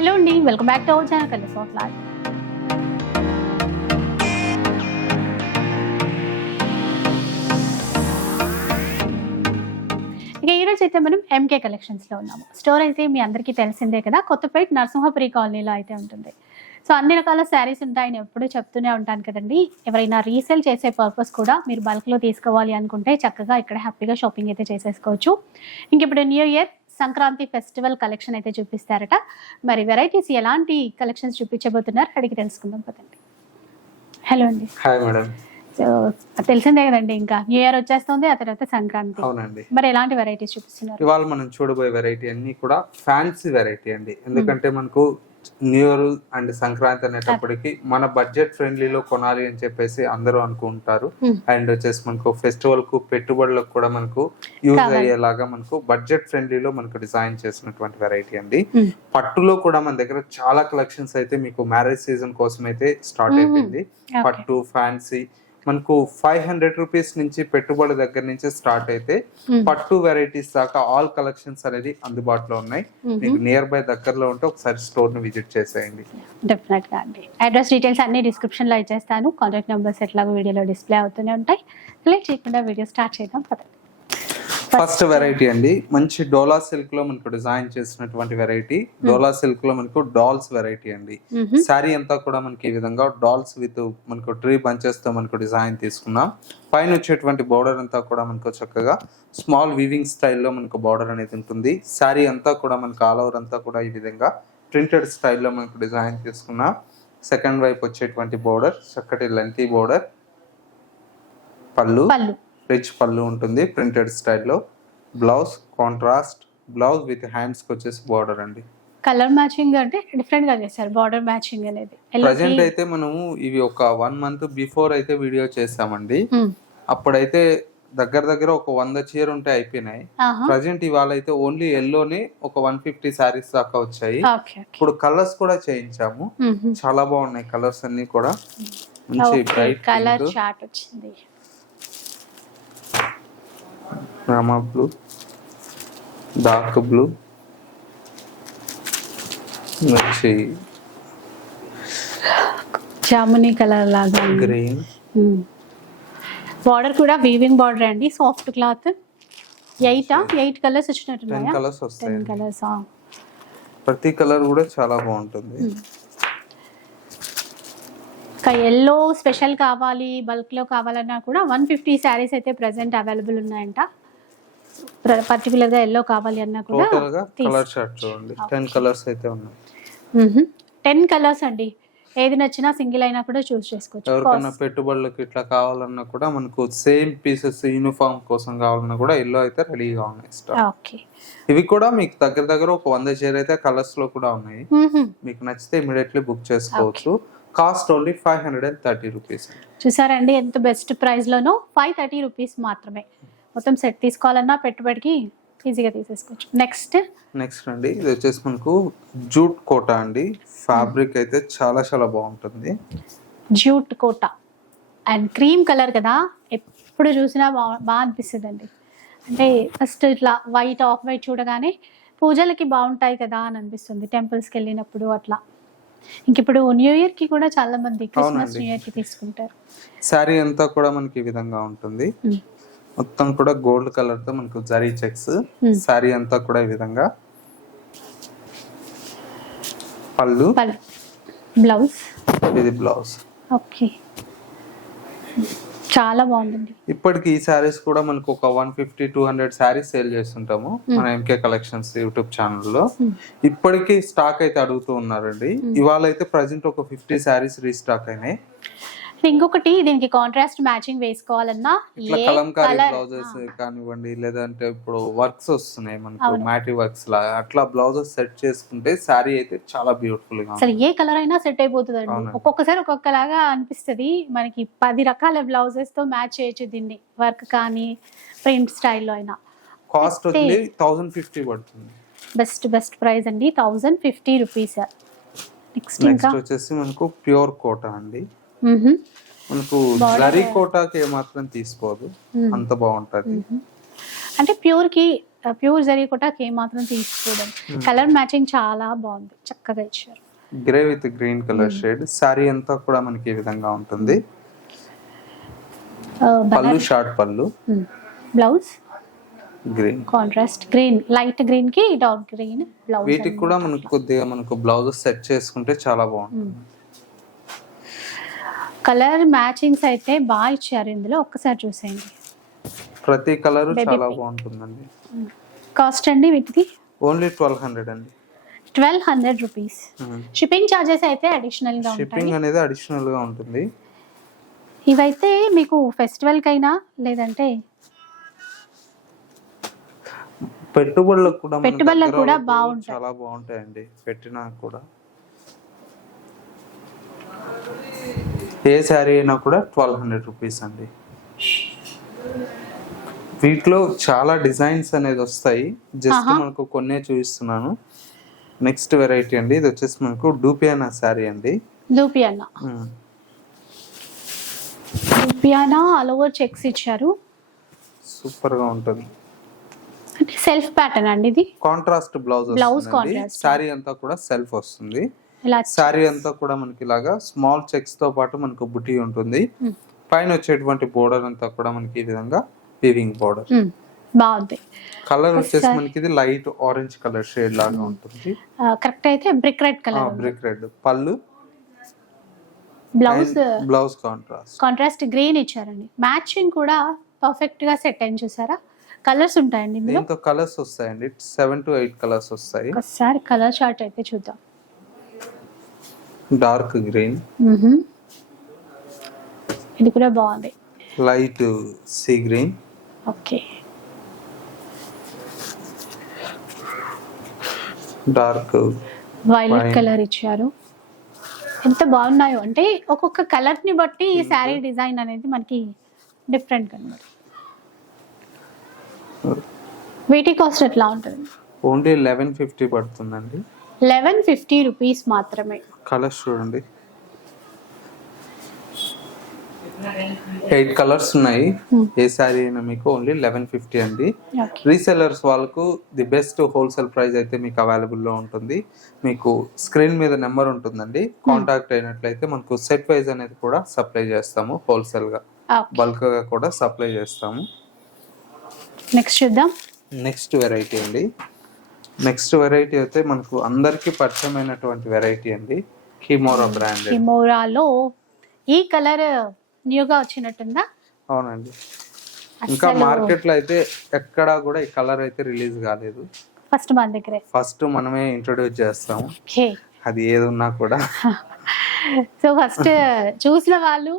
Hello అండి, welcome back to our channel colours of life. ఇక ఈరోజు అయితే మనం ఎంకే కలెక్షన్స్లో ఉన్నాము. స్టోర్ అయితే మీ అందరికీ తెలిసిందే కదా, కొత్తపేట నరసింహపురి కాలనీలో అయితే ఉంటుంది. సో అన్ని రకాల శారీస్ ఉంటాయని ఎప్పుడూ చెప్తూనే ఉంటాను కదండి. ఎవరైనా రీసేల్ చేసే పర్పస్ కూడా మీరు బల్క్లో తీసుకోవాలి అనుకుంటే చక్కగా ఇక్కడ హ్యాపీగా షాపింగ్ అయితే చేసేసుకోవచ్చు. ఇంక ఇప్పుడు new year Sankranti festival collection అయితే చూపిస్తారట. మరి వెరైటీస్ ఎలాంటి కలెక్షన్స్ చూపించబోతున్నారు అడిగి తెలుసుకుందాం పదండి. హలో అండి. Hi madam. సో తెలిసిందే కదండి, ఇంకా న్యూ ఇయర్ వచ్చేస్తుంది, ఆ తర్వాత సంక్రాంతి. అవునండి. మరి ఎలాంటి వెరైటీస్ చూపిస్తున్నారు? ఇవాళ మనం చూడబోయే వెరైటీ అన్ని కూడా ఫ్యాన్సీ వెరైటీ అండి. ఎందుకంటే మనకు న్యూ ఇయర్ అండ్ సంక్రాంతి అనేటప్పటికి మన బడ్జెట్ ఫ్రెండ్లీలో కొనాలి అని చెప్పేసి అందరూ అనుకుంటారు. అండ్ వచ్చేసి మనకు ఫెస్టివల్ కు పెట్టుబడులకు కూడా మనకు యూజ్ అయ్యేలాగా మనకు బడ్జెట్ ఫ్రెండ్లీలో మనకు డిజైన్ చేసినటువంటి వెరైటీ అండి. పట్టులో కూడా మన దగ్గర చాలా కలెక్షన్స్ అయితే మీకు మ్యారేజ్ సీజన్ కోసం అయితే స్టార్ట్ అయిపోయింది. పట్టు ఫ్యాన్సీ మనకు 500 రూపీస్ నుంచి పెట్టుబడి దగ్గర నుంచి స్టార్ట్ అయితే పట్టు వెరైటీస్ దాకా ఆల్ కలెక్షన్స్ అనేది అందుబాటులో ఉన్నాయి. మీకు నియర్ బై దగ్గరలో ఉంటే ఒకసారి స్టోర్ ని విజిట్ చేసేయండి. డెఫినెట్ గా అండి. అడ్రస్ డీటెయిల్స్ అన్ని డిస్క్రిప్షన్ లో ఇచ్చేస్తాను. కాంటాక్ట్ నెంబర్స్ ఎట్లాగో వీడియోలో డిస్ప్లే అవుతూనే ఉంటాయి. లేట్ చేయకుండా వీడియో స్టార్ట్ చేద్దాం పదండి. ఫస్ట్ వెరైటీ అండి, మంచి డోలా సిల్క్ లో మనకు డిజైన్ చేసినటువంటి వెరైటీ. డోలా సిల్క్ లో మనకు డాల్స్ వెరైటీ అండి. శారీ అంతా కూడా మనకి ఈ విధంగా డాల్స్ విత్ మనకు ట్రీ బంచెస్ తో మనకు డిజైన్ తీసుకున్నాం. పైన వచ్చేటువంటి బోర్డర్ అంతా కూడా మనకు చక్కగా స్మాల్ వీవింగ్ స్టైల్లో మనకు బోర్డర్ అనేది ఉంటుంది. శారీ అంతా కూడా మనకు ఆల్ ఓవర్ అంతా కూడా ఈ విధంగా ప్రింటెడ్ స్టైల్లో మనకు డిజైన్ తీసుకున్నాం. సెకండ్ వైపు వచ్చేటువంటి బోర్డర్ చక్కటి లెంతీ బోర్డర్, పళ్ళు రిచ్ పళ్ళు ఉంటుంది ప్రింటెడ్ స్టైల్లో. Blouse contrast blouse with hands కి వచ్చేసి బోర్డర్ అండి. కలర్ మ్యాచింగ్ అంటే డిఫరెంట్ గా చేశారు బార్డర్ మ్యాచింగ్ అనేది. ప్రెసెంట్ అయితే మనము ఇవి ఒక 1 మంత్ బిఫోర్ అయితే వీడియో చేసామండి. అప్పుడైతే దగ్గర ఒక 100 చీర ఉంటే అయిపోయినాయి. ప్రెసెంట్ ఇవాళ అయితే ఓన్లీ ఎల్లోనే ఒక 150 సారీస్ దాకా వచ్చాయి. ఇప్పుడు కలర్స్ కూడా చేయించాము, చాలా బాగున్నాయి కలర్స్ అన్ని కూడా. మంచి బ్రైట్ కలర్ చార్ట్ వచ్చింది. రామా బ్లూ, డార్క్ బ్లూ, వచ్చి జామునీ కలర్ లాగా గ్రీన్. బార్డర్ కూడా వీవింగ్ బార్డర్ అండి, సాఫ్ట్ క్లాత్. 8 కలర్స్ వచ్చినట్టున్నాయా? 10 కలర్స్ వస్తాయి. 10 కలర్స్. ప్రతి కలర్ కూడా చాలా బాగుంటుంది. ఎల్లో స్పెషల్ కావాలి, బల్క్ లో కావాలన్నా కూడా 150 శారీస్ అయితే ప్రెసెంట్ అవైలబుల్ ఉన్నాయంట. పర్టికులర్ గా ఎల్లో కావాలి అన్నా కూడా కలర్ చార్ట్ చూడండి. 10 కలర్స్ అయితే ఉన్నాయి. 10 కలర్స్ అండి. ఏది నచ్చినా సింగిల్ అయినా కూడా చూస్ చేసుకోవచ్చు. ఎవరికైనా పెట్టుబడులకు ఇట్లా కావాలన్నా కూడా మనకు సేమ్ పీసెస్ యూనిఫామ్ కోసం కావాలన్నా కూడా ఎల్లో అయితే రెడీగా ఉన్నాయి స్టాక్. ఇవి కూడా మీకు దగ్గర ఒక 100 చీర అయితే కలర్స్ లో కూడా ఉన్నాయి. మీకు నచ్చితే ఇమీడియట్లీ బుక్ చేసుకోవచ్చు. Cost only 530 rupees. చూసారండి ఎంత బెస్ట్ ప్రైస్ లోనో 530 రూపీస్ మాత్రమే. మొత్తం సెట్ తీసుకోవాలన్నా పెట్టుబడికి ఈజీగా తీసేసుకోవచ్చు. నెక్స్ట్ అండి, ఇది వచ్చేసి మనకు జూట్ కోటా అండి. ఫ్యాబ్రిక్ అయితే చాలా బాగుంటుంది. Jute Kota and cream colour కదా, ఎప్పుడు చూసినా బాగా అనిపిస్తుంది అండి. అంటే ఫస్ట్ ఇట్లా వైట్ ఆఫ్ వైట్ చూడగానే పూజలకి బాగుంటాయి కదా అని అనిపిస్తుంది, టెంపుల్స్కి వెళ్ళినప్పుడు అట్లా. ఇంక ఇప్పుడు న్యూ ఇయర్ కి కూడా చాలా మంది క్రిస్మస్ న్యూ ఇయర్ కి తీసుకుంటారు. శారీ అంతా కూడా మనకి ఈ విధంగా ఉంటుంది. మొత్తం కూడా గోల్డ్ కలర్ తో మనకు జరీ చెక్స్. శారీ అంతా కూడా ఈ విధంగా. పళ్ళు, బ్లౌజ్, ఇది బ్లౌజ్. ఓకే, చాలా బాగుందండి. ఇప్పటికి ఈ శారీస్ కూడా మనకు ఒక 150-200 శారీస్ సేల్ చేస్తుంటాము మన ఎంకే కలెక్షన్స్ యూట్యూబ్ ఛానల్లో. ఇప్పటికీ స్టాక్ అయితే అడుగుతూ ఉన్నారండి. ఇవాళ అయితే ప్రెసెంట్ ఒక 50 శారీస్ రీస్టాక్ అయినాయి. ఇంకొకటి, దీనికి కాంట్రాస్ట్ మ్యాచింగ్ వేసుకోవాలన్నా కలంకారీ బ్లౌజెస్ కానివ్వండి, లేదంటే ఇప్పుడు వర్క్స్ వస్తున్నాయి మనకు మ్యాటి వర్క్స్ లాగా, అట్లా బ్లౌజెస్ సెట్ చేసుకుంటే శారీ అయితే చాలా బ్యూటిఫుల్ గా. అసలు ఏ కలర్ అయినా సెట్ అయిపోతుంది అండి. ఒక్కొక్కసారి ఒక్కొక్కలాగా అనిపిస్తుంది. మనకి 10 రకాల బ్లౌజెస్ తో మ్యాచ్ చేయొచ్చు దీన్ని, వర్క్ కానీ ప్రింట్ స్టైల్లో అయినా. కాస్ట్ వచ్చి 1050 పడుతుంది. బెస్ట్ ప్రైస్ అండి, 1050 రూపీస్. నెక్స్ట్ వచ్చేసి మనకు ప్యూర్ కోటా అండి. మనకు జరీ కోటాకి ఏమాత్రం తీసుకోదు, అంత బాగుంటది. అంటే ప్యూర్ కి ప్యూర్ జరీ కూడా ఏమాత్రం తీసుకోవడం. కలర్ మ్యాచింగ్ చాలా బాగుంది, చక్కగా ఇచ్చారు. Grey with green colour shade. Sorry అంతా కూడా మనకి ఈ విధంగా ఉంటుంది. పళ్ళు షార్ట్ పళ్ళు, blouse green contrast green, light green కి డార్క్ గ్రీన్ బ్లౌజ్. వీటికి కూడా మనకు కొద్దిగా మనకు బ్లౌజ్ సెట్ చేసుకుంటే చాలా బాగుంటుంది. కలర్ మ్యాచింగ్స్ అయితే బాగా ఇచ్చారు ఇందులో, ఒక్కసారి చూసేయండి. ప్రతి కలర్ చాలా బాగుంటుందండి. కాస్ట్ అండి వీటిది ఓన్లీ 1200 అండి. 1200 రూపీస్. షిప్పింగ్ చార్జెస్ అయితే అడిషనల్ గా ఉంటాయి. షిప్పింగ్ అనేది అడిషనల్ గా ఉంటుంది. ఇవైతే మీకు ఫెస్టివల్ కైనా లేదంటే పెట్టుబడులకు కూడా బాగుంటాయి, చాలా బాగుంటాయండి. పెట్టినా కూడా ఏ శారీ అయినా కూడా 1200 రూపీస్ అండి. వీటిలో చాలా డిజైన్స్ అనేది వస్తాయి, జస్ట్ మనకు కొన్నే చూపిస్తున్నాను. నెక్స్ట్ వెరైటీ అండి, ఇది వచ్చేసి మనకు డూపియానా శారీ అండి. డూపియానా ఆల్ ఓవర్ చెక్స్ ఇచ్చారు, సూపర్ గా ఉంటుంది. అంటే సెల్ఫ్ ప్యాటర్న్ అండి ఇది. Contrast blouse contrast. శారీ అంతా కూడా సెల్ఫ్ వస్తుంది. శారీ అంతా కూడా మనకి ఇలాగా స్మాల్ చెక్స్ తో పాటు మనకు బుటీ ఉంటుంది. పైన వచ్చేటువంటి బోర్డర్ అంతా కూడా మనకి ఈ విధంగా వీవింగ్ బోర్డర్ బాగుంది. కలర్ వచ్చేసి మనకి ఇది లైట్ ఆరెంజ్ కలర్ షేడ్ లాగా ఉంటుంది. కరెక్ట్ అయితే brick red colour. Brick red పళ్ళు, బ్లౌజ్ కాంట్రాస్ట్ గ్రీన్ ఇచ్చారండి. మ్యాచింగ్ కూడా పర్ఫెక్ట్ గా సెట్ అయింది, చూసారా. కలర్స్ ఉంటాయండి ఇందులో. కలర్స్ వస్తాయండి, 7 to 8 కలర్స్ వస్తాయి. ఒకసారి కలర్ చార్ట్ అయితే చూద్దాం. డార్క్ గ్రీన్, ఇది కూడా బాగుంది. Light sea green, okay, dark violet colour ఇచ్చారు. ఎంత బాగున్నాయో అంటే ఒక్కొక్క కలర్ ని బట్టి ఈ శారీ డిజైన్ అనేది మనకి డిఫరెంట్ కనబడుతుంది. వీటి కాస్ట్ ఎట్లా ఉంటుంది? ఓన్లీ 1150 పడుతుందండి. 1150 రూపీస్ మాత్రమే. కలర్స్ చూడండి, 8 కలర్స్ ఉన్నాయి. ఏ శారీ అయినా మీకు ఓన్లీ 1150 అండి. రీసెలర్స్ వాళ్ళకు ది బెస్ట్ హోల్సేల్ ప్రైస్ అయితే మీకు అవైలబుల్ లో ఉంటుంది. మీకు స్క్రీన్ మీద నెంబర్ ఉంటుందండి, కాంటాక్ట్ అయినట్లయితే మనకు సెట్ వైజ్ అనేది కూడా సప్లై చేస్తాము. హోల్సేల్ గా బల్క్ గా కూడా సప్లై చేస్తాము. నెక్స్ట్ చూద్దాం. నెక్స్ట్ వెరైటీ అండి, నెక్స్ట్ వెరైటీ అయితే మనకు అందరికి పరిచయమైనటువంటి వెరైటీ అండి, కిమోరా బ్రాండ్. కిమోరాలో ఈ కలర్ న్యూగా వచ్చినట్టుందా? అవునండి, ఇంకా మార్కెట్ లో అయితే ఎక్కడా కూడా ఈ కలర్ అయితే రిలీజ్ కాలేదు. ఫస్ట్ మన దగ్గరే, ఫస్ట్ మనమే ఇంట్రొడ్యూస్ చేస్తాము, అది ఏది ఉన్నా కూడా. సో ఫస్ట్ చూసిన వాళ్ళు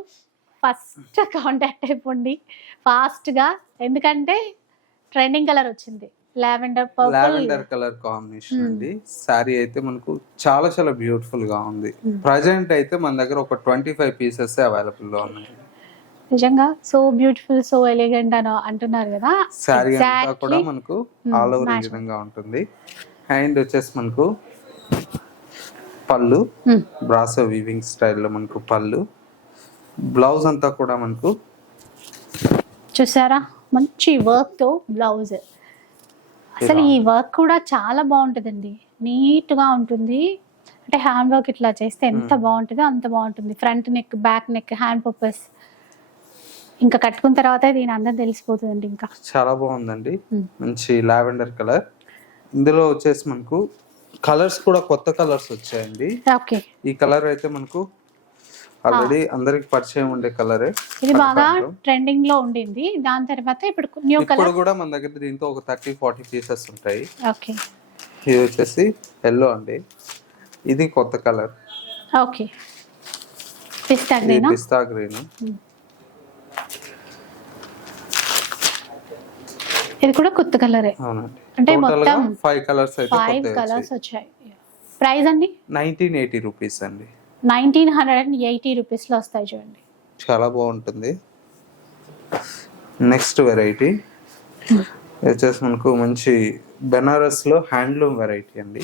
ఫస్ట్ కాంటాక్ట్ అయిపోండి ఫాస్ట్ గా, ఎందుకంటే ట్రెండింగ్ కలర్ వచ్చింది, లావెండర్ కలర్ కాంబినేషన్ అండి. సారీ అయితే మనకు చాలా చాలా బ్యూటిఫుల్ గా ఉంది. ప్రజెంట్ అయితే మన దగ్గర ఒక 25 పీసెస్ అవైలబుల్ లో ఉన్నాయి. నిజంగా సో బ్యూటిఫుల్, సో ఎలిగెంట్ అని అంటున్నారు కదా. సారీ అంతా కూడా మనకు ఆల్ ఓవర్ ఈ విధంగా ఉంటుంది. అండ్ వచ్చేసి మనకు పళ్ళు బ్రాసో వీవింగ్ స్టైల్లో మనకు పళ్ళు, బ్లౌజ్ అంతా కూడా మనకు చూసారా మంచి వర్క్ తో బ్లౌజ్. అసలు ఈ వర్క్ కూడా చాలా బాగుంటుందండి, నీట్ గా ఉంటుంది. అంటే హ్యాండ్ వర్క్ ఇట్లా చేస్తే ఎంత బాగుంటుందో అంత బాగుంటుంది. Front neck, back neck, hand purpose, ఇంకా కట్టుకున్న తర్వాత దీని అందరం తెలిసిపోతుందండి. ఇంకా చాలా బాగుందండి, మంచి లావెండర్ కలర్. ఇందులో వచ్చేసి మనకు కలర్స్ కూడా కొత్త కలర్స్ వచ్చాయండి. ఓకే, ఈ కలర్ అయితే మనకు ఆల్రెడీ అందరికి పరిచయం ఉండే కలరే. ఇది బాగా ట్రెండింగ్ లో ఉండింది, దాని తర్వాత ఇప్పుడు న్యూ కలర్. ఇప్పుడు కూడా మన దగ్గర దీంతో ఒక 30-40 పీసెస్ ఉంటాయి. ఓకే, ఇది వచ్చేసి ఎల్లో అండి, ఇది కొత్త కలర్. ఓకే, పిస్తా గ్రీన్. పిస్తా గ్రీన్, ఇది కూడా కొత్త కలరే. అవునండి, అంటే మొత్తం 5 కలర్స్ అయితే 5 కలర్స్ వచ్చాయి. ప్రైస్ అండి 1980 రూపీస్ అండి. 1980 రూపీస్ లో వస్తాయి, చూడండి చాలా బాగుంటుంది. నెక్స్ట్ వెరైటీ వచ్చేసి మనకు మంచి బెనారస్ లో హ్యాండ్లూమ్ వెరైటీ అండి.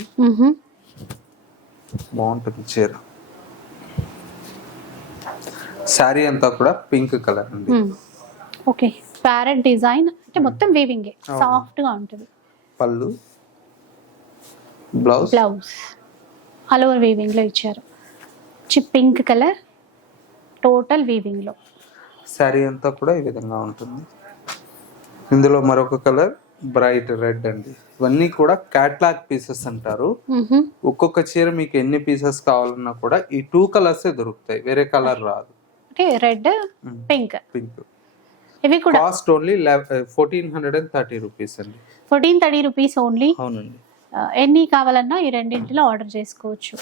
బాగుంటుంది చీర. శారీ అంతా కూడా పింక్ కలర్ అండి. ఓకే, ప్యారెట్ డిజైన్, అంటే మొత్తం వీవింగ్ సాఫ్ట్ గా ఉంటుంది. పళ్ళు, blouse blouse all over weaving లో ఇచ్చారు. పింక్ కలర్ టోటల్ వీవింగ్ లో. శారీ అంతా కూడా ఈ విధంగా ఉంటుంది. ఇందులో మరొక కలర్ బ్రైట్ రెడ్ అండి. ఇవన్నీ కూడా క్యాట్లాగ్ పీసెస్ అంటారు. ఒక్కొక్క చీర మీకు ఎన్ని పీసెస్ కావాలన్నా కూడా ఈ 2 కలర్స్ దొరుకుతాయి, వేరే కలర్ రాదు. Red pink. పింక్ ఇవి కూడా కాస్ట్ ఓన్లీ 1430 రూపీస్ అండి. 1430 రూపీస్ ఓన్లీ. అవునండి. ఎన్ని కావాలన్నా ఈ రెండింటిలో ఆర్డర్ చేసుకోవచ్చు.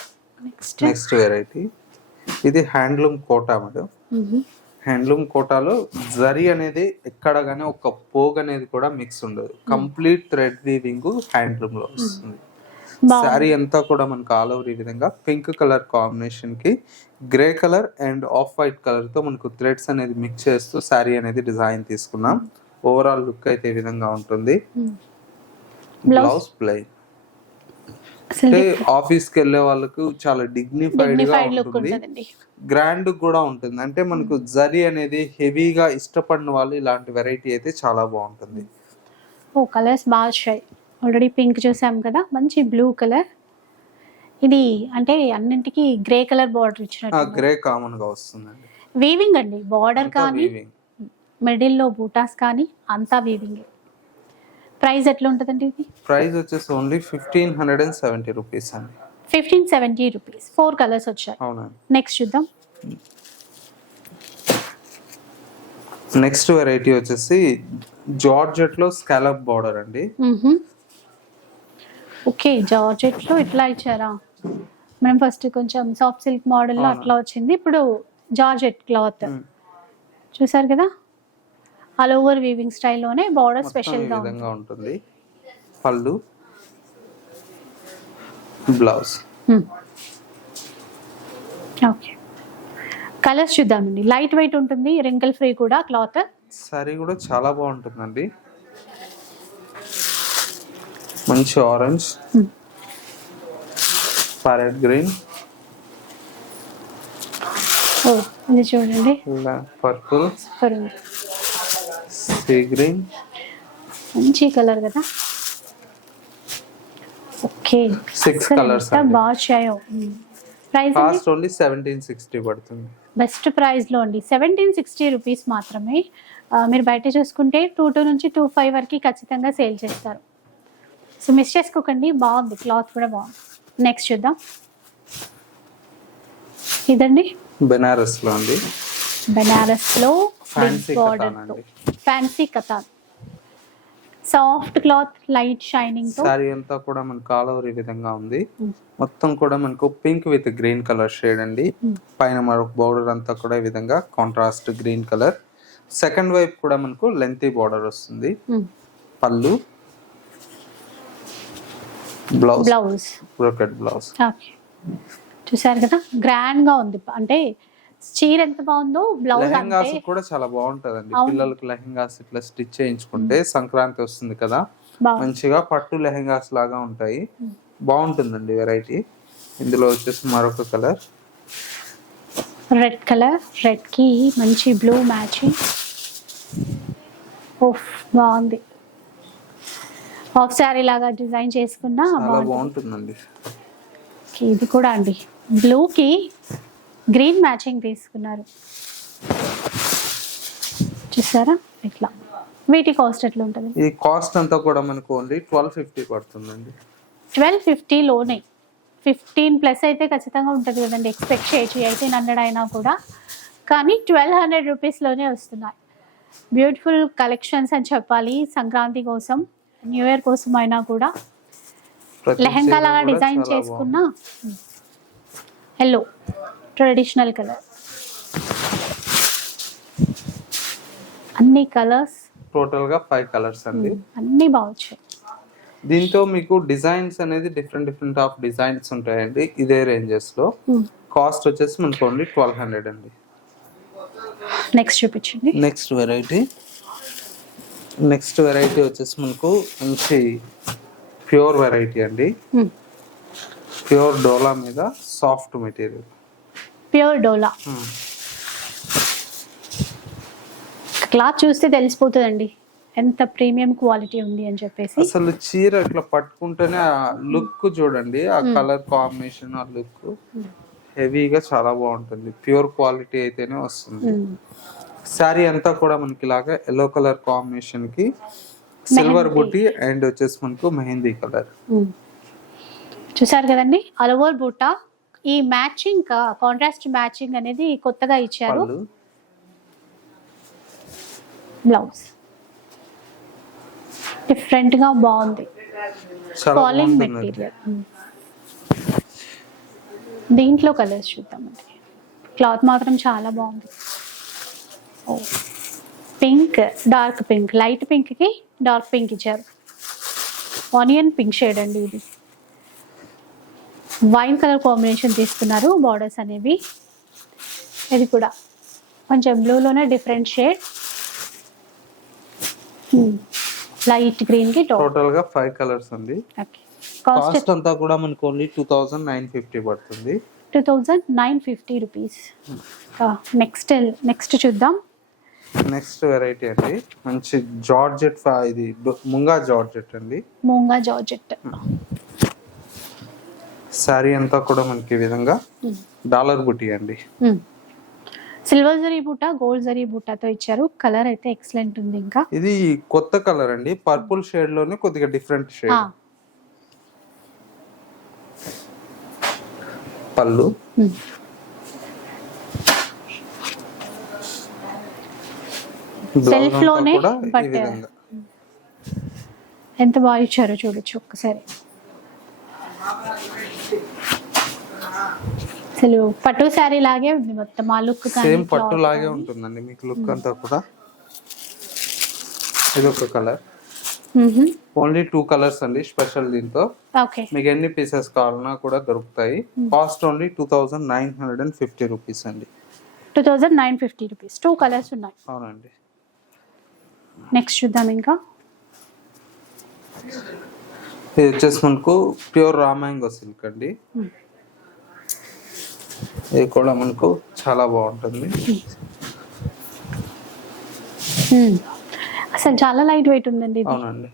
నెక్స్ట్ వెరైటీ ఇది హ్యాండ్లూమ్ కోటా మేడం. హ్యాండ్లూమ్ కోటాలో జరీ అనేది ఎక్కడ గానీ ఒక పోగ్ అనేది కూడా మిక్స్ ఉండదు. కంప్లీట్ థ్రెడ్ వీవింగ్ హ్యాండ్లూమ్ లో వస్తుంది. శారీ అంతా కూడా మనకు ఆల్ ఓవర్ ఈ విధంగా పింక్ కలర్ కాంబినేషన్ కి grey colour and off white colour తో మనకు థ్రెడ్స్ అనేది మిక్స్ చేస్తూ శారీ అనేది డిజైన్ తీసుకున్నాం. ఓవరాల్ లుక్ అయితే ఈ విధంగా ఉంటుంది. Blouse plain. అంటే ఆఫీస్ కి వెళ్ళే వాళ్ళకు చాలా డిగ్నిఫైడ్ గా ఉంటుంది, గ్రాండ్ కూడా ఉంటుంది. అంటే మనకు జరీ అనేది హెవీగా ఇష్టపడిన వాళ్ళు ఇలాంటి వెరైటీ అయితే చాలా బాగుంటుంది. ఓ కలర్స్ బాగా వచ్చాయి. ఆల్రెడీ పింక్ చూసాం కదా, మంచి బ్లూ కలర్. ఇది అంటే అన్నింటికి గ్రే కలర్ బార్డర్ ఇచ్చినట్టు. గ్రే కామన్ గా వస్తుందండి. వీవింగ్ అండి, బార్డర్ కానీ మిడిల్ లో బూటాస్ కానీ అంతా వీవింగ్. ప్రైస్ ఎట్లా ఉంటుందండి ఇది? ప్రైస్ వచ్చేసి ఓన్లీ 1570 రూపీస్ అండి. 1570 రూపీస్. 4 కలర్స్ వచ్చాయి. అవునండి. నెక్స్ట్ చూద్దాం. నెక్స్ట్ వెరైటీ వచ్చేసి జార్జెట్ లో స్కాలప్ బార్డర్ అండి. ఓకే, జార్జెట్ లో ఇట్లా ఇచ్చారా? మనం ఫస్ట్ కొంచెం సాఫ్ట్ సిల్క్ మోడల్ లో అట్లా వచ్చింది, ఇప్పుడు జార్జెట్ క్లాత్ చూసారు కదా. ఆల్ ఓవర్ వీవింగ్ స్టైల్లోనే బార్డర్ స్పెషల్ గా ఉంటుంది. పళ్ళు, బ్లౌజ్. ఓకే, కలర్స్ చూద్దామండి. లైట్ వెయిట్ ఉంటుంది, రింకిల్ ఫ్రీ కూడా క్లాత్. సారీ కూడా చాలా బాగుంటుందండి. మంచి ఆరెంజ్, ప్యారెట్ గ్రీన్, ఇది చూడండి పర్పుల్, సీ గ్రీన్. మంచి కలర్ కదా. ఓకే, 6 కలర్స్ బాగా వచ్చాయో. ప్రైస్ కాస్ట్ ఓన్లీ 1760 పడుతుంది. బెస్ట్ ప్రైస్ లో అండి, 1760 రూపీస్ మాత్రమే. మీరు బయట చూసుకుంటే 22 నుంచి 25 వరకు ఖచ్చితంగా సేల్ చేస్తారు. సో మిస్ చేసుకోకండి, బాగుంది, క్లాత్ కూడా బాగుంది. నెక్స్ట్ చూద్దాం. ఇదండి బెనారస్ లో అండి. బెనారస్ లో fancy katan, soft cloth, light shining తో. సారీ అంతా కూడా మనకు ఆల్ ఓవర్ ఈ విధంగా ఉంది. మొత్తం కూడా మనకు pink with green colour shade అండి. పైన మరొక బోర్డర్ అంతా కూడా ఈ విధంగా కాంట్రాస్ట్ గ్రీన్ కలర్. సెకండ్ వైపు కూడా మనకు లెంతీ బోర్డర్ వస్తుంది. పళ్ళు, బ్లౌజ్ బ్రోకెట్ బ్లౌజ్. చూసారు కదా, గ్రాండ్ గా ఉంది. అంటే చీర ఎంత బాగుందో, బ్లౌజ్ లెహంగాస్ కూడా చాలా బాగుంటదండి. పిల్లలకు లెహంగాస్ ఇట్లా స్టిచ్ చేయించుకుంటే సంక్రాంతి వస్తుంది కదా, మంచిగా పట్టు లెహంగాస్ లాగా ఉంటాయి. బాగుంటుందండి వెరైటీ. ఇందులో వచ్చేసి మరొక కలర్ రెడ్ కలర్, రెడ్ కి మంచి బ్లూ మ్యాచింగ్. ఓఫ్, బాగుంది. హాఫ్ శారీ లాగా డిజైన్ చేసుకున్నా బాగుంటుందండి. ఇది కూడా అండి, బ్లూ కి గ్రీన్ మ్యాచింగ్ తీసుకున్నారు, చూసారా ఇట్లా. వీటి కాస్ట్ ఎట్లా ఉంటుంది? ఈ కాస్ట్ అంతా కూడా మనకు ఓన్లీ 1250 పడుతుందండి. 1250 లోనే 15+ అయితే ఖచ్చితంగా ఉంటుంది కదండి. ఎక్స్పెక్ట్ చేయొచ్చు 1800 అయినా కూడా, కానీ 1200 రూపీస్లోనే వస్తున్నాయి. బ్యూటిఫుల్ కలెక్షన్స్ అని చెప్పాలి. సంక్రాంతి కోసం, న్యూ ఇయర్ కోసం అయినా కూడా లెహంగా లాగా డిజైన్ చేసుకున్న ఎల్లో ట్రెడిషనల్ కలర్. అన్ని కలర్స్ టోటల్ గా 5 కలర్స్ అండి. అన్ని బాగుంటాయి. దీంతో మీకు డిజైన్స్ అనేది డిఫరెంట్ ఆఫ్ డిజైన్స్ ఉంటాయండి. ఇదే రేంజెస్ లో కాస్ట్ వచ్చేసి మనకు ఓన్లీ 1200 అండి. నెక్స్ట్ చూపించండి. నెక్స్ట్ వెరైటీ వచ్చేసి మనకు మంచి ప్యూర్ వెరైటీ అండి. ప్యూర్ డోలా మీద సాఫ్ట్ మెటీరియల్. ప్యూర్ డోలా క్లాత్ చూస్తే తెలిసిపోతుందండి ఎంత ప్రీమియం క్వాలిటీ ఉంది అని చెప్పేసి. అసలు చీర ఇట్లా పట్టుకుంటేనే ఆ లుక్ చూడండి, ఆ కలర్ కాంబినేషన్, ఆ లుక్ హెవీగా చాలా బాగుంటుంది. ప్యూర్ క్వాలిటీ అయితేనే వస్తుంది. శారీ అంతా కూడా మనకి ఇలాగా ఎల్లో కలర్ కాంబినేషన్ కి సిల్వర్ బుట్టి అండ్ వచ్చేసి మనకు మెహందీ కలర్. చూసారు కదండి, ఆల్ ఓవర్ బూటా. ఈ మ్యాచింగ్ కాంట్రాస్ట్ మ్యాచింగ్ అనేది కొత్తగా ఇచ్చారు. బ్లౌజ్ డిఫరెంట్ గా బాగుంది, ఫాలింగ్ మెటీరియల్. దీంట్లో కలర్స్ చూద్దామండి. క్లాత్ మాత్రం చాలా బాగుంది. Pink, dark pink, light pink కి డార్క్ పింక్ ఇచ్చారు. ఆనియన్ పింక్ షేడ్ అండి ఇది. వైన్ కలర్ కాంబినేషన్ తీసుకున్నారు బార్డర్స్ అనేవి. ఇది కూడా కొంచెం బ్లూలోనే డిఫరెంట్ షేడ్. లైట్ గ్రీన్ కి టోటల్ గా 5 కలర్స్ ఉంది. కాస్ట్ అంతా కూడా మనకు ఓన్లీ 2950 పడుతుంది. 2950 రూపీస్. నెక్స్ట్ చూద్దాం. నెక్స్ట్ వెరైటీ అండి, మంచి జార్జెట్. ఇది ముంగా జార్జెట్ అండి. ముంగా జార్జెట్ శారీ అంతా కూడా మనకి ఈ విధంగా డాలర్ బుటీ అండి. సిల్వర్ జరీ బూటా, గోల్డ్ జరీ బూటాతో ఇచ్చారు. కలర్ అయితే ఎక్సలెంట్ ఉంది. ఇంకా ఇది కొత్త కలర్ అండి, పర్పుల్ షేడ్ లోనే కొద్దిగా డిఫరెంట్ షేడ్. పళ్ళు సెల్ఫ్ లోనే ఎంత బాగా ఇచ్చారో చూడొచ్చు ఒక్కసారి. అసలు పట్టు శారీ లాగే ఉంది మొత్తం. ఆ లుక్ సేమ్ పట్టు లాగే ఉంటుందండి మీకు లుక్ అంతా కూడా. ఇది ఒక కలర్. ఓన్లీ 2 కలర్స్ అండి స్పెషల్ దీంతో. మీకు ఎన్ని పీసెస్ కావాలన్నా కూడా దొరుకుతాయి. కాస్ట్ ఓన్లీ 2950 రూపీస్ అండి. 2950 రూపీస్. 2 కలర్స్ ఉన్నాయి. అవునండి. నెక్స్ట్ చూద్దాం. ఇంకా ఇది వచ్చేసి మనకు ప్యూర్ రా మ్యాంగో సిల్క్ అండి. ఇది కూడా మనకు చాలా బాగుంటుంది. అసలు చాలా లైట్ వెయిట్ ఉందండి. అవునండి.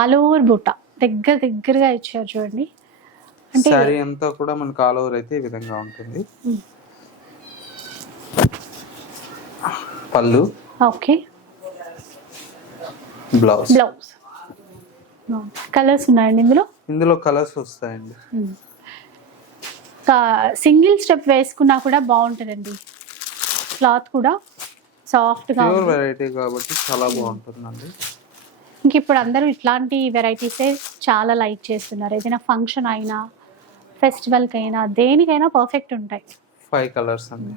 ఆల్ ఓవర్ బూటా దగ్గరగా ఇచ్చారు చూడండి. అంటే శారీ అంతా కూడా మనకు ఆల్ ఓవర్ అయితే ఈ విధంగా ఉంటుంది. పళ్ళు, ఓకే, బ్లౌజ్. కలర్స్ ఉన్నాయండి ఇందులో కలర్స్ వస్తాయండి. సింగిల్ స్టెప్ వేసుకున్నా కూడా బాగుంటుందండి. క్లాత్ కూడా సాఫ్ట్ గా, ప్యూర్ వెరైటీ కాబట్టి చాలా బాగుంటుందండి. ఇంక ఇప్పుడు అందరూ ఇట్లాంటి వెరైటీసే చాలా లైక్ చేస్తున్నారు. ఏదైనా ఫంక్షన్ అయినా, ఫెస్టివల్కి అయినా, దేనికైనా పర్ఫెక్ట్ ఉంటాయి. 5 కలర్స్ అండి.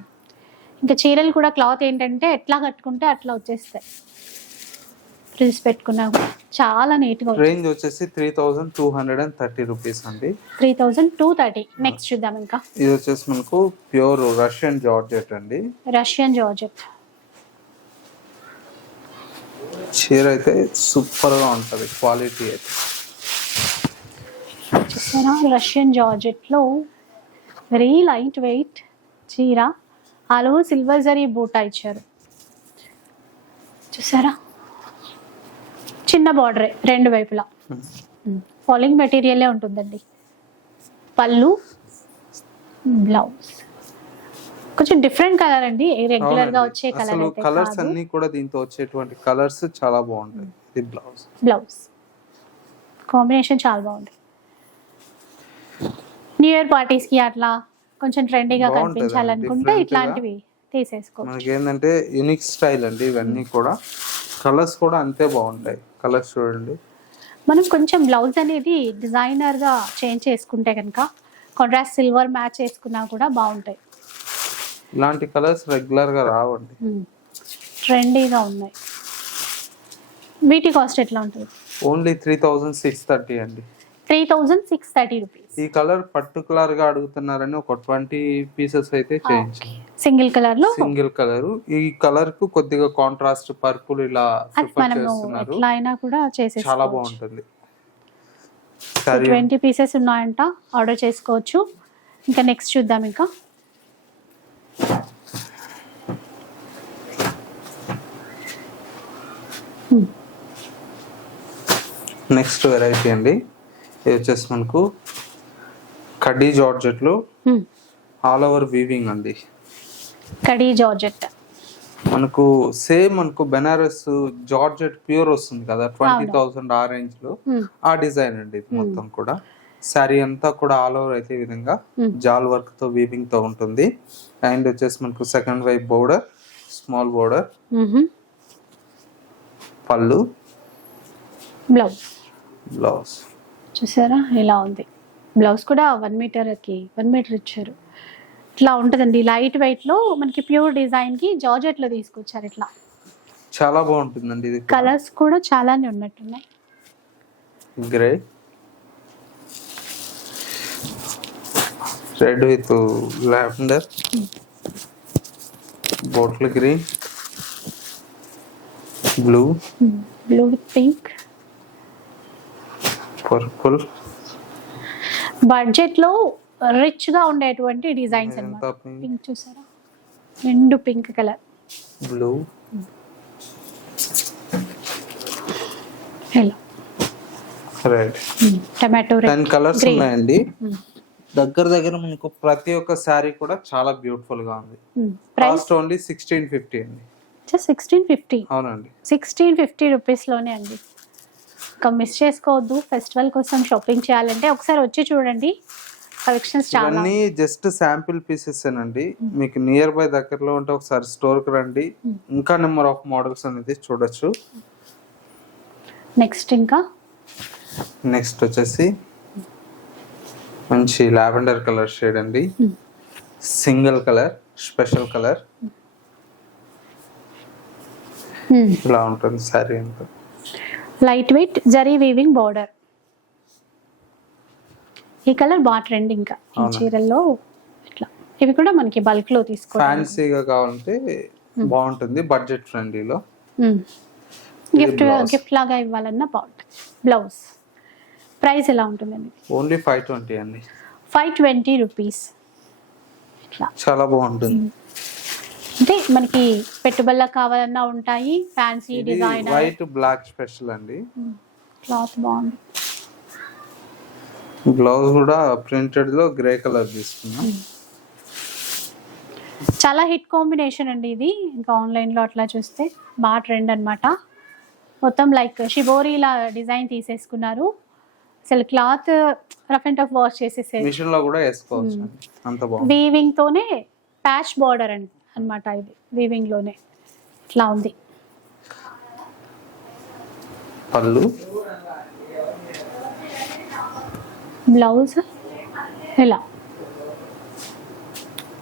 ఇంకా చీరలు కూడా క్లాత్ ఏంటంటే ఎట్లా కట్టుకుంటే అట్లా వచ్చేస్తాయి. ఫ్రిల్స్ పెట్టుకున్నా కూడా చాలా నీట్గా. రేంజ్ వచ్చేసి 3230 రూపీస్ అండి. 3230. నెక్స్ట్ చూద్దాం. ఇంకా ఇది వచ్చేసి మనకు ప్యూర్ రష్యన్ జార్జెట్ అండి. రష్యన్ జార్జెట్ చీర అయితే సూపర్ గా ఉంటది, క్వాలిటీ అయితే. చూసారా, రష్యన్ జార్జెట్ లో వెరీ లైట్ వెయిట్ చీర. ఆల్ ఓవర్ సిల్వర్ జరీ బూటా ఇచ్చారు. చూసారా, చిన్న బార్డరే రెండు వైపులా. ఫాలింగ్ మెటీరియలే ఉంటుందండి. పళ్ళు, బ్లౌజ్ కొంచెం డిఫరెంట్ కలర్ అండి, రెగ్యులర్ గా వచ్చే కలర్ అయితే కలర్స్ అన్ని కూడా దీంతో వచ్చేటువంటి కలర్స్ చాలా బాగుంటాయి. ఇది బ్లౌజ్ కాంబినేషన్ చాలా బాగుంది. న్యూ ఇయర్ పార్టీస్ కి అట్లా కొంచెం ట్రెండీగా కనిపించాలనుకుంటే ఇట్లాంటివి తీసేసుకోవచ్చు. మనకి ఏంటంటే యూనిక్ స్టైల్ అండి ఇవన్నీ కూడా. కలర్స్ కూడా అంతే బాగుంటాయి. కలర్స్ చూడండి. మనం కొంచెం బ్లౌజ్ అనేది డిజైనర్ గా చేంజ్ చేసుకుంటే కనుక కాంట్రాస్ట్ సిల్వర్ మ్యాచ్ చేసుకున్నా కూడా బాగుంటాయి. ఇలాంటి కలర్స్ రెగ్యులర్ గా రావండి, ట్రెండీగా ఉన్నాయి. వీటి కాస్ట్ ఎట్లా ఉంటుంది? ఓన్లీ 3630 అండి. 3630 రూపీస్. ఈ కలర్ పర్టికులర్ గా అడుగుతున్నారని ఒక 20 పీసెస్ అయితే చేయించాం. సింగిల్ కలర్ లో, సింగిల్ కలర్. ఈ కలర్ కు కొద్దిగా కాంట్రాస్ట్ పర్పుల్ ఇలా ప్రిఫర్ చేస్తున్నారు. ఎట్లా అయినా కూడా చేసేసుకోవచ్చు, చాలా బాగుంటుంది. 20 పీసెస్ ఉన్నాయంట, ఆర్డర్ చేసుకోవచ్చు. ఇంకా నెక్స్ట్ చూద్దాం. ఇంకా నెక్స్ట్ వెరైటీ అండి, ఇది వచ్చేసి మనకు కడ్డీ జార్జెట్లో ఆల్ ఓవర్ వీవింగ్ అండి. కడీ జార్జెట్ మనకు సేమ్ మనకు బెనారస్ జార్జెట్ ప్యూర్ వస్తుంది కదా 20,000 ఆ రేంజ్ లో, ఆ డిజైన్ అండి ఇది మొత్తం కూడా. శారీ అంతా కూడా ఆల్ ఓవర్ అయితే ఈ విధంగా జాల్ వర్క్ తో వీవింగ్ తో ఉంటుంది. అండ్ వచ్చేసి మనకు సెకండ్ వైపు బోర్డర్, స్మాల్ బోర్డర్, పళ్ళు, బ్లౌజ్. బ్లౌజ్ చూసారా ఇలా ఉంది. బ్లౌజ్ కూడా 1 మీటర్కి 1 మీటర్ ఇచ్చారు. ఇట్లా ఉంటుందండి, లైట్ వెయిట్ లో మనకి ప్యూర్ డిజైన్ కి జార్జెట్ లో తీసుకొచ్చారు. ఇట్లా చాలా బాగుంటుందండి. ఇది కలర్స్ కూడా చాలానే ఉన్నట్టున్నాయి. Grey, red with lavender, bottle green, blue, blue with pink. Purple. Budget లో రిచ్ గా ఉండేటువంటి డిజైన్స్ అన్నమాట. పింక్ చూసారా, నిండు pink colour, blue, hello red, tomato red. 10 colours ఉన్నాయండి. దగ్గర దగ్గర మనకు ప్రతి ఒక్క శారీ కూడా చాలా బ్యూటిఫుల్ గా ఉంది. కాస్ట్ ఓన్లీ 1650 అండి. 1650. అవునండి, 1650 రూపీస్ లోనే అండి. ఇంకా మిస్ చేసుకోవద్దు. ఫెస్టివల్ కోసం షాపింగ్ చేయాలంటే ఒకసారి వచ్చి చూడండి, కలెక్షన్స్ చాలా. ఇవన్నీ జస్ట్ శాంపిల్ పీసెస్ అండి. మీకు నియర్ బై దగ్గరలో ఉంటే ఒకసారి స్టోర్ కి రండి, ఇంకా నెంబర్ ఆఫ్ మోడల్స్ అనేది చూడొచ్చు. నెక్స్ట్ వచ్చేసి మంచి లావెండర్ కలర్ షేడ్ అండి. Single colour, special colour. ఇలా ఉంటుంది శారీ అంతా. Light weight zari weaving border. ఈ కలర్ బాగా ట్రెండ్. ఇంకా ఈ చీరల్లో ఇట్లా ఇవి కూడా మనకి బల్క్ లో తీసుకోవాలి. ఫ్యాన్సీగా కావాలంటే బాగుంటుంది, బడ్జెట్ ఫ్రెండ్లీలో. గిఫ్ట్ లాగా ఇవ్వాలన్నా బాగుంటుంది. బ్లౌజ్ ప్రైస్ ఎలా ఉంటుందండి? ఓన్లీ 520 అండి. 520 రూపీస్. ఇట్లా చాలా బాగుంటుంది. అంటే మనకి పెట్టుబడులకు కావాలన్నా ఉంటాయి. Fancy design, white black special అండి. క్లాత్ బాగుంది. బ్లౌజ్ కూడా ప్రింటెడ్ లో గ్రే కలర్ తీసుకున్నాం. చాలా హిట్ కాంబినేషన్ అండి ఇది. ఇంకా ఆన్లైన్ లో అట్లా చూస్తే బాగా ట్రెండ్ అన్నమాట. మొత్తం లైక్ షిబోరీలా డిజైన్ తీసేసుకున్నారు. అసలు cloth rough and tough wash చేసేసే మిషన్ లో కూడా వేసుకోవచ్చు. అంత బాగుంది. వీవింగ్ తోనే ప్యాచ్ బార్డర్ అన్నమాట. ఇది వీవింగ్ లోనే ఇట్లా ఉంది. పళ్ళు, బ్లౌజ్ ఇలా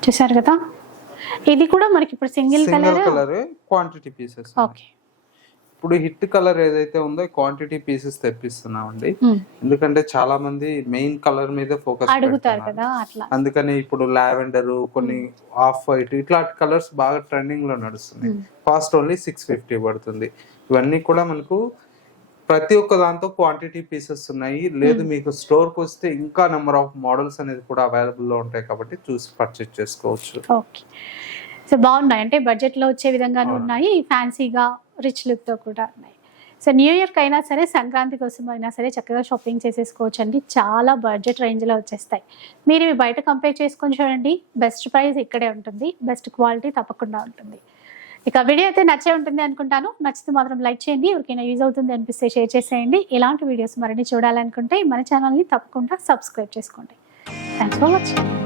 చూసారు కదా. ఇది కూడా మనకి ఇప్పుడు single colour quantity pieces. Okay, ఇప్పుడు హిట్ కలర్ ఏదైతే ఉందో క్వాంటిటీ పీసెస్ తెప్పిస్తున్నాం అండి. ఎందుకంటే చాలా మంది మెయిన్ కలర్ మీద ఫోకస్ అడుగుతారు కదా అట్లా. అందుకని ఇప్పుడు లావెండర్, కొన్ని ఆఫ్ వైట్ ఇట్లాంటి కలర్స్ బాగా ట్రెండింగ్ లో నడుస్తున్నాయి. కాస్ట్ ఓన్లీ 650 పడుతుంది. ఇవన్నీ కూడా మనకు ప్రతి ఒక్క దాంతో క్వాంటిటీ పీసెస్ ఉన్నాయి. లేదు మీకు స్టోర్ కి వస్తే ఇంకా నెంబర్ ఆఫ్ మోడల్స్ అనేది కూడా అవైలబుల్ లో ఉంటాయి, కాబట్టి చూసి పర్చేస్ చేసుకోవచ్చు. ఓకే, సో బాగున్నాయి. అంటే బడ్జెట్ లో వచ్చే విధంగానే ఉన్నాయి, ఫ్యాన్సీగా రిచ్ లుక్ తో కూడా ఉన్నాయి. సో న్యూ ఇయర్ కి అయినా సరే, సంక్రాంతి కోసం అయినా సరే చక్కగా షాపింగ్ చేసేసుకోవచ్చు అండి. చాలా బడ్జెట్ రేంజ్ లో వచ్చేస్తాయి. మీరు ఇవి బయట కంపేర్ చేసుకొని చూడండి, బెస్ట్ ప్రైస్ ఇక్కడే ఉంటుంది, బెస్ట్ క్వాలిటీ తప్పకుండా ఉంటుంది. ఇక వీడియో అయితే నచ్చే ఉంటుంది అనుకుంటాను. నచ్చితే మాత్రం లైక్ చేయండి. ఎవరికైనా యూజ్ అవుతుంది అనిపిస్తే షేర్ చేసేయండి. ఇలాంటి వీడియోస్ మరిన్ని చూడాలనుకుంటే మన ఛానల్ని తప్పకుండా సబ్స్క్రైబ్ చేసుకోండి. Thanks for watching.